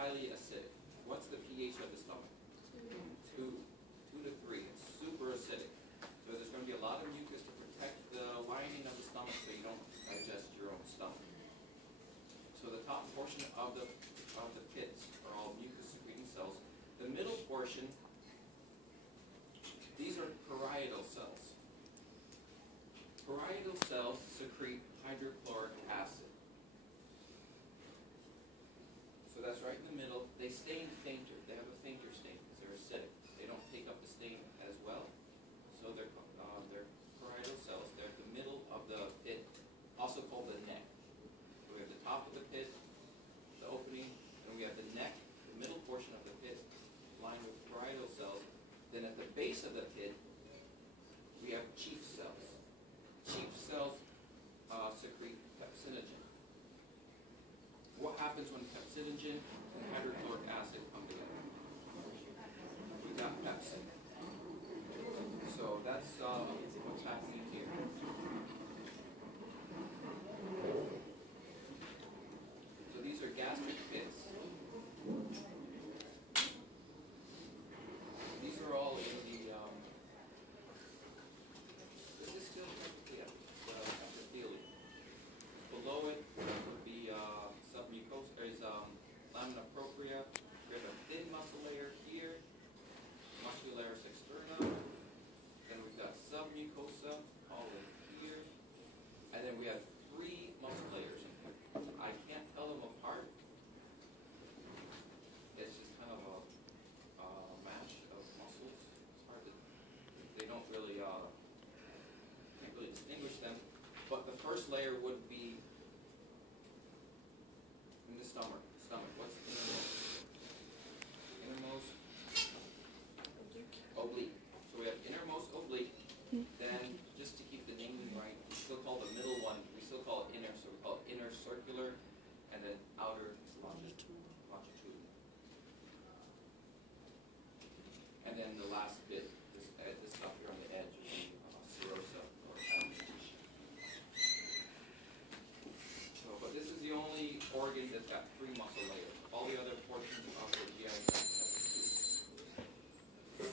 highly acidic. What's the pH of the stomach? 2 to 3. It's super acidic. So there's going to be a lot of mucus to protect the lining of the stomach so you don't digest your own stomach. So the top portion of the pits are all mucus-secreting cells. The middle portion, these are parietal cells. Parietal cells secrete hydrochloric acid. So that's right in the middle. They stain fainter. They have a fainter stain because they're acidic. They don't take up the stain as well. So they're parietal cells. They're at the middle of the pit, also called the neck. So we have the top of the pit, the opening, and we have the neck, the middle portion of the pit, lined with parietal cells. Then at the base of the pit, we have chief cells. Chief cells secrete pepsinogen. What happens when pepsinogen and hydrochloric acid come together? We got pepsin. So that's what's happening here. So these are gastric pits. These are all in the, this is still technically epithelium. Below it would be submucosal. There's lamina propria. We have a thin muscle layer here, muscularis externa. Then we've got submucosa all in here. And then we have 3 muscle layers in here. I can't tell them apart. It's just kind of a mash of muscles. It's hard to, they don't really, can't really distinguish them. But the first layer would be in the stomach. What's innermost? Innermost oblique. So we have innermost oblique. Then, just to keep the naming right, we still call the middle one, we still call it inner, so we call it inner circular, and then outer longitudinal. And then the last bit, this stuff here on the edge, would be serosa or adaptation. So, but this is the only organ that's got 3 muscle layers. All the other portions of the GI tract have 2.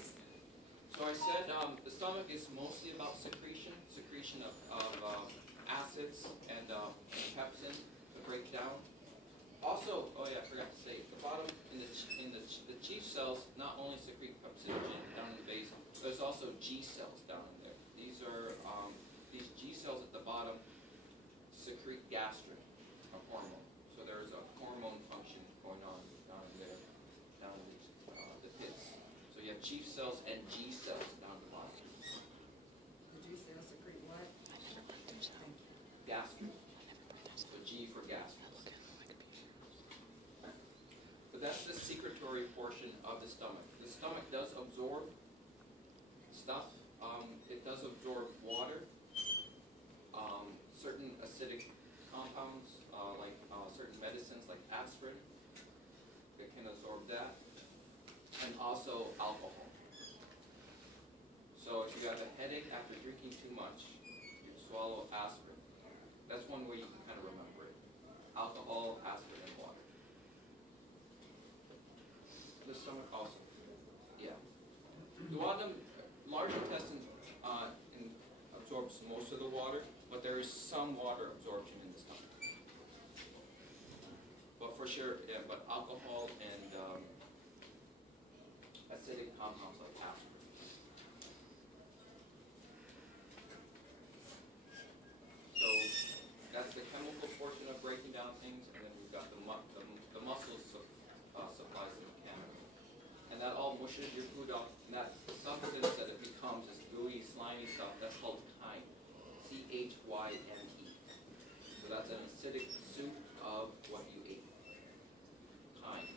So I said the stomach is mostly about secretion of acids and pepsin to break down. Also, oh yeah, I forgot to say, the bottom in the chief cells not only secrete pepsinogen down in the base, there's also G cells down in there. These are these G cells at the bottom secrete gastrin, a hormone. So there's a hormone function going on down in there, down in the pits. So you have chief cells and G cells down the bottom. The G cells secrete what? Gastrin. So G for gastrin. But that's the secretory portion of the stomach. The stomach does absorb stuff. It does absorb water, certain acidic compounds, like certain medicines like aspirin. It can absorb that. And also alcohol. So if you have a headache after drinking too much, you swallow aspirin. That's one way you can kind of remember it. Alcohol, aspirin, and water. The stomach also. Yeah. Duodenum, large intestine absorbs most of the water, but there is some water absorption in the stomach. But for sure, yeah, but alcohol and acidic compounds like aspirin. So that's the chemical portion of breaking down things, and then we've got the muscles supplies the mechanical. And that all mushes your food up, and that substance that it becomes, this gooey, slimy stuff, that's called chyme. C-H-Y-M-E. So that's an acidic soup of what you ate. Chyme.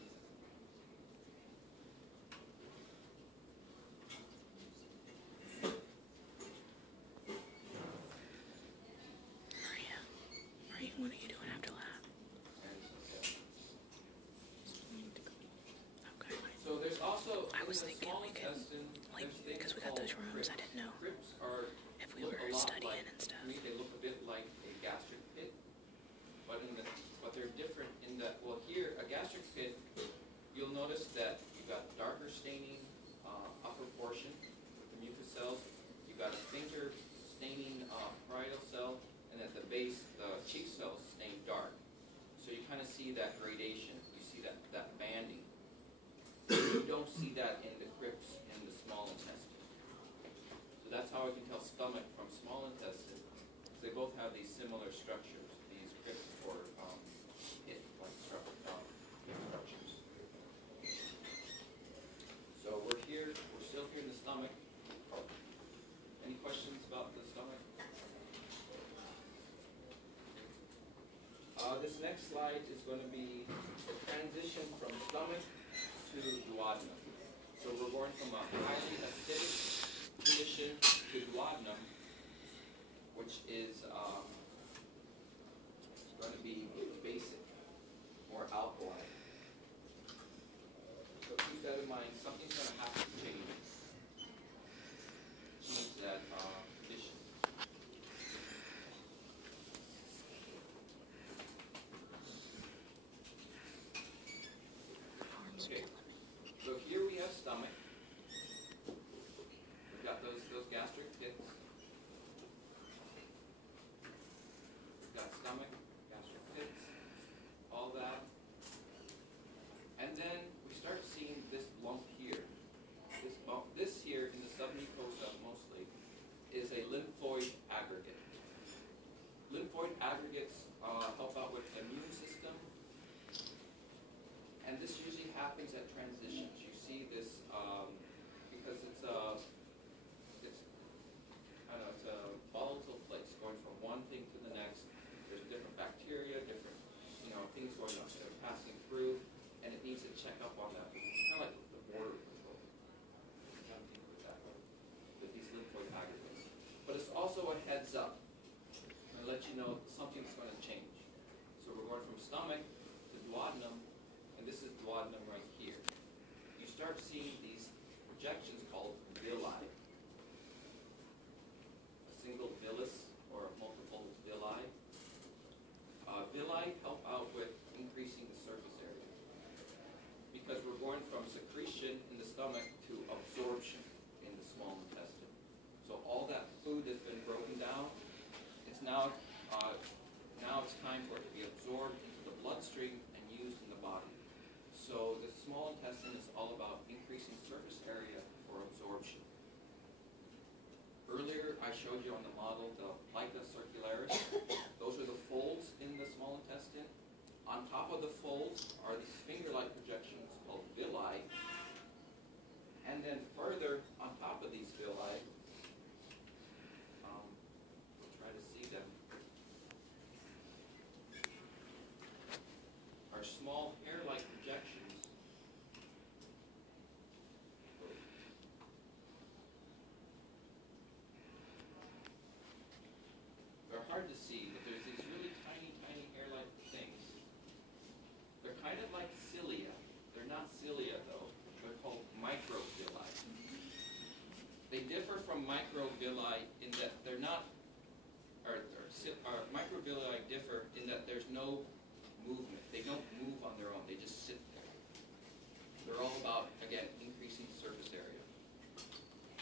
Maria, what are you doing after lab? Okay. So there's also, I was thinking we could, like, because we got those rooms, I didn't know if we were studying and stuff. To me, they look a bit like a gastric pit, but they're different in that, well, here, a gastric pit have these similar structures, these crypts or pit-like structures. So we're still here in the stomach. Any questions about the stomach? This next slide is going to be the transition from stomach to duodenum. So we're going from a highly acidic condition to duodenum, which is going to be basic, more alkaline. So keep that in mind. Something's going to have to change that condition. Okay, so here we have stomach. We've got those gastric pits. We've got stomach, gastric pits, all that. And then we start seeing this lump here. This bump, this here in the submucosa mostly, is a lymphoid aggregate. Lymphoid aggregates help out with the immune system. And this usually happens at transitions. You see this because it's a volatile place going from one thing to the next. There's different bacteria, different things going on that are passing through, and it needs to check up on that. Kind of like the border control. With these lymphoid aggregates. But it's also a heads up. And let you know something's going to change. So we're going from stomach to duodenum. And this is duodenum right here. You start seeing these projections called villi. A single villus or multiple villi. Villi help out with increasing the surface area. Because we're going from secretion in the stomach to absorption in the small intestine. So all that food that's been broken down, it's now it's time for it to be absorbed into the bloodstream and used in the body. So the small intestine is all about increasing surface area for absorption. Earlier I showed you on the model the plica circularis. Those are the folds in the small intestine. On top of the folds are these finger-like projections called villi. And then further on top of these villi, we'll try to see them, are small hair-like projections. They're hard to see, but there's these really tiny, tiny hair-like things. They're kind of like cilia. They're not cilia, though. They're called microvilli. They differ from microvilli in that they're not, microvilli differ in that there's no movement. They don't move on their own. They just sit there. They're all about, again, increasing surface area.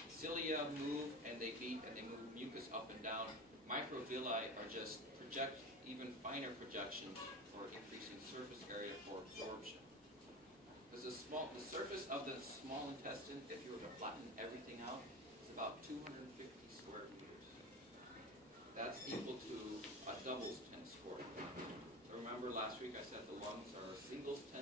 Cilia move and they beat and they move mucus up and down. Microvilli are just even finer projections for increasing surface area for absorption. Because the surface of the small intestine, if you were to flatten everything out, is about 250 square meters. That's equal to a double's 10 square. Remember last week I said the lungs are a single's 10